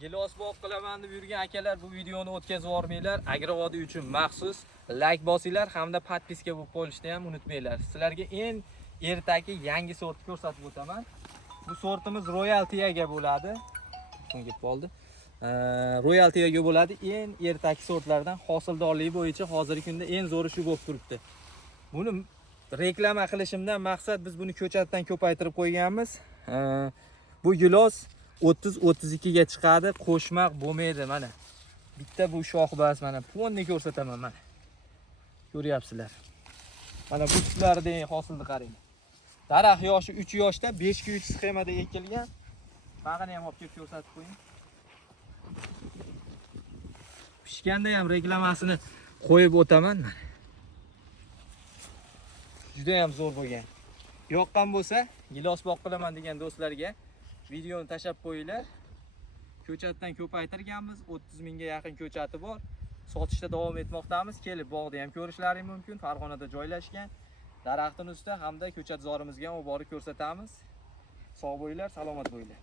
Gilos boq qilaman deb yurgan akalar bu videoni o'tkazib yubormanglar. Agrovodiy uchun maxsus like bosinglar hamda podpiska bo'lib qolishni ham unutmanglar. Sizlarga eng ertaki yangi sortni ko'rsatib o'taman. Bu sortimiz Royalty'ga bo'ladi. Bunga qoldi. Royalty'ga bo'ladi. Eng ertaki sortlardan hosildorligi bo'yicha hozirgi kunda eng zo'ri shu bo'lib turibdi. Buni reklama qilishimdan maqsad biz buni ko'chatdan ko'paytirib qo'yganmiz. Bu gilos 30-32 ga chiqadi, qo'shmaq bo'lmaydi mana. Bitta bu shox bas mana. Ponni ko'rsataman mana. Ko'ryapsizlar. Mana bu tutlardagi hosilni qarang. Daraxt yoshi 3 yoshda 5 ga 3 sxemada ekilgan. Bag'ini ham olib kelib ko'rsatib qo'ying. Pishganda ham reklamasini qo'yib o'taman mana. Juda ham zo'r bo'lgan. Yoqqan bo'lsa, gilos boq qilaman degan do'stlarga videoni tashab qo'yinglar. Ko'chatdan ko'paytirganmiz, 30 mingga yaqin ko'chati bor. Sotishda davom etmoqdamiz. Kelib bog'da ham ko'rishlaring mumkin. Farg'onada joylashgan. Daraxtning ustida hamda ko'chat zorimizga ham olib borib ko'rsatamiz. Sog' bo'linglar, salomat bo'linglar.